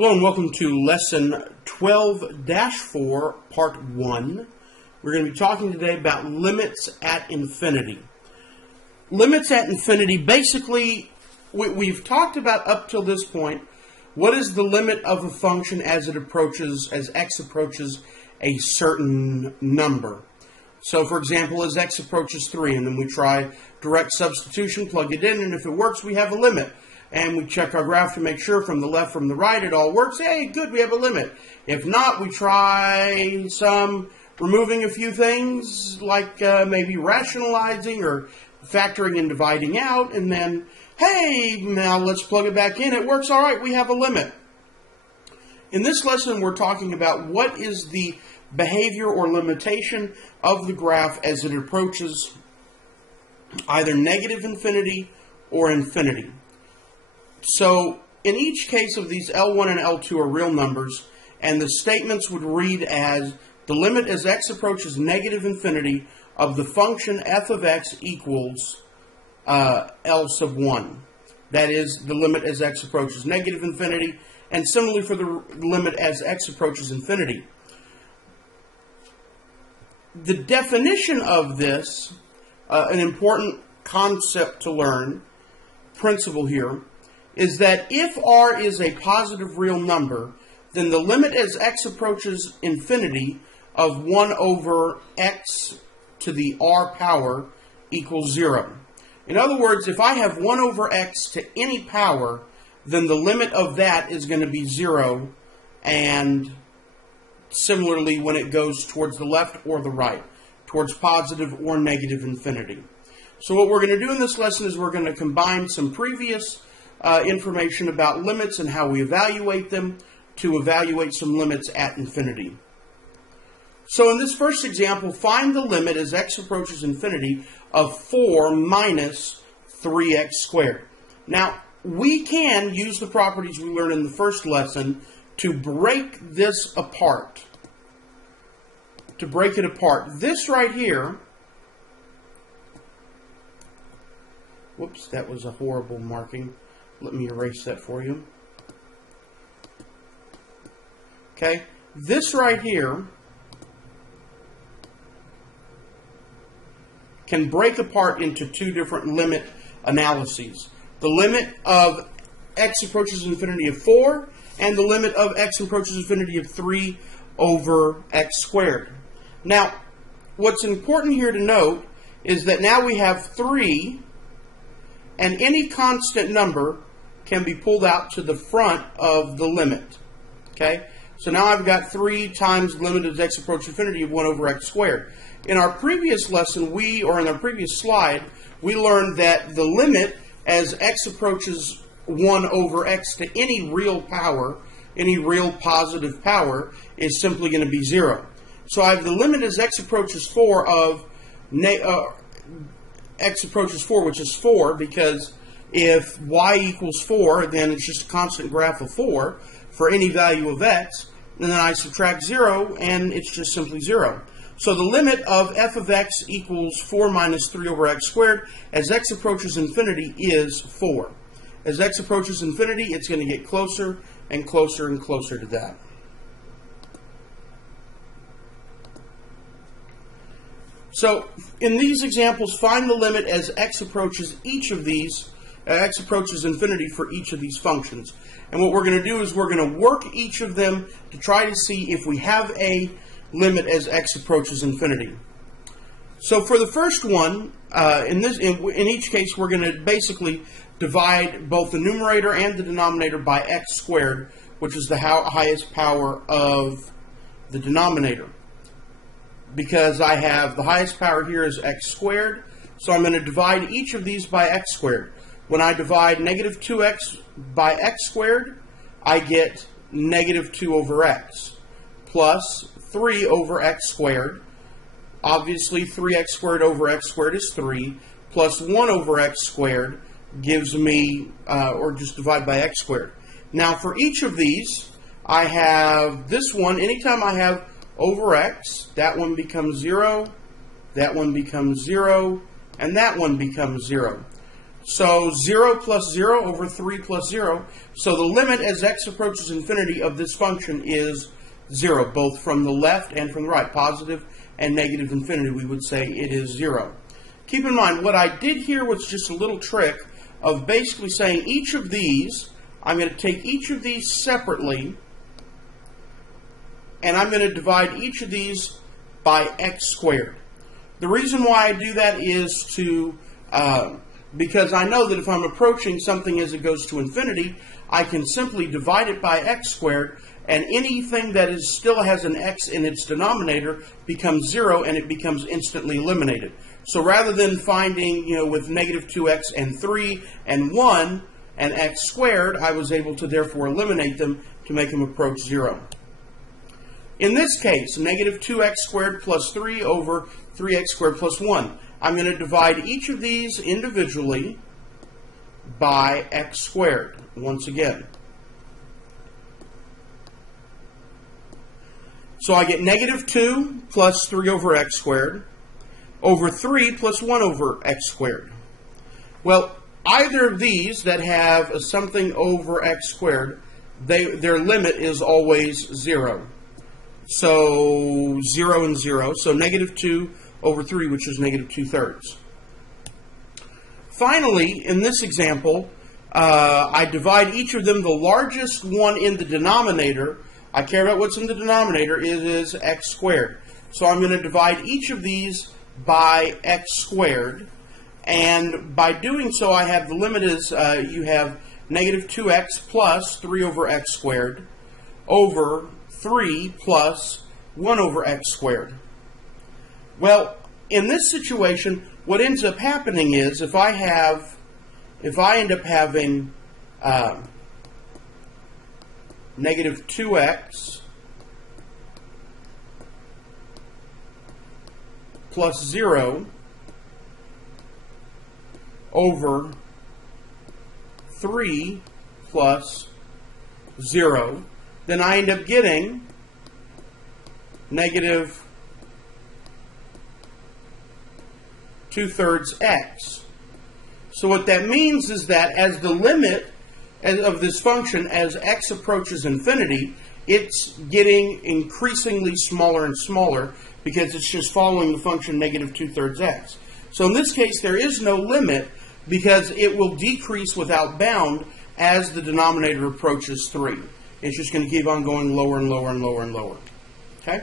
Hello and welcome to Lesson 12-4, Part 1. We're going to be talking today about limits at infinity. Limits at infinity, basically, we've talked about up till this point, what is the limit of a function as x approaches a certain number. So, for example, as x approaches 3, and then we try direct substitution, plug it in, and if it works, we have a limit. And we check our graph to make sure from the left, from the right, it all works. Hey, good, we have a limit. If not, we try removing a few things, like maybe rationalizing or factoring and dividing out, and then, hey, now let's plug it back in. It works all right, we have a limit. In this lesson, we're talking about what is the behavior or limitation of the graph as it approaches either negative infinity or infinity. So, in each case of these L1 and L2 are real numbers, and the statements would read as the limit as x approaches negative infinity of the function f of x equals L sub 1. That is, the limit as x approaches negative infinity, and similarly for the limit as x approaches infinity. The definition of this, an important concept to learn, principle here, is that if r is a positive real number, then the limit as x approaches infinity of 1 over x to the r power equals 0. In other words, if I have 1 over x to any power, then the limit of that is going to be 0, and similarly when it goes towards the left or the right, towards positive or negative infinity. So what we're going to do in this lesson is we're going to combine some previous information about limits and how we evaluate them to evaluate some limits at infinity. So in this first example, find the limit as x approaches infinity of 4 minus 3x squared. Now, we can use the properties we learned in the first lesson to break this apart. To break it apart. This right here, whoops, that was a horrible marking. Let me erase that for you. Okay, this right here can break apart into two different limit analyses. The limit of x approaches infinity of 4 and the limit of x approaches infinity of 3 over x squared. Now, what's important here to note is that now we have 3, and any constant number can be pulled out to the front of the limit. Okay? So now I've got 3 times the limit as x approaches infinity of 1 over x squared. In our previous lesson, in our previous slide, we learned that the limit as x approaches 1 over x to any real power, any real positive power, is simply going to be 0. So I have the limit as x approaches 4 of x approaches 4, which is 4, because if y equals 4, then it's just a constant graph of 4 for any value of x, and then I subtract 0, and it's just simply 0. So the limit of f of x equals 4 minus 3 over x squared as x approaches infinity is 4. As x approaches infinity, it's going to get closer and closer and closer to that. So in these examples, find the limit as x approaches each of these, x approaches infinity for each of these functions. And what we're going to do is we're going to work each of them to try to see if we have a limit as x approaches infinity. So for the first one, in each case, we're going to basically divide both the numerator and the denominator by x squared, which is the highest power of the denominator. Because I have the highest power here is x squared, so I'm going to divide each of these by x squared. When I divide negative 2x by x squared, I get negative 2 over x, plus 3 over x squared. Obviously, 3x squared over x squared is 3, plus 1 over x squared gives me, or just divide by x squared. Now, for each of these, I have this one. Anytime I have over x, that one becomes 0, that one becomes 0, and that one becomes 0. So 0 plus 0 over 3 plus 0. So the limit as x approaches infinity of this function is 0, both from the left and from the right. Positive and negative infinity, we would say it is 0. Keep in mind, what I did here was just a little trick of basically saying each of these, I'm going to take each of these separately, and I'm going to divide each of these by x squared. The reason why I do that is because I know that if I'm approaching something as it goes to infinity, I can simply divide it by x squared, and anything that still has an x in its denominator becomes 0, and it becomes instantly eliminated. So rather than finding, with negative 2x and 3 and 1 and x squared, I was able to therefore eliminate them to make them approach 0. In this case, negative 2x squared plus 3 over 3x squared plus 1. I'm going to divide each of these individually by x squared once again. So I get negative 2 plus 3 over x squared over 3 plus 1 over x squared. Well, either of these that have a something over x squared, their limit is always 0. So 0 and 0. So negative 2 over 3, which is negative 2/3. Finally, in this example, I divide each of them. The largest one in the denominator, I care about what's in the denominator, is x squared. So I'm going to divide each of these by x squared. And by doing so, I have the limit is you have negative 2x plus 3 over x squared over 3 plus 1 over x squared. Well, in this situation, what ends up happening is if I end up having negative 2x plus 0 over 3 plus 0, then I end up getting negative 2/3 x. So what that means is that as the limit of this function, as x approaches infinity, it's getting increasingly smaller and smaller because it's just following the function negative 2/3 x. So in this case, there is no limit because it will decrease without bound as the denominator approaches 3. It's just going to keep on going lower and lower and lower and lower. Okay?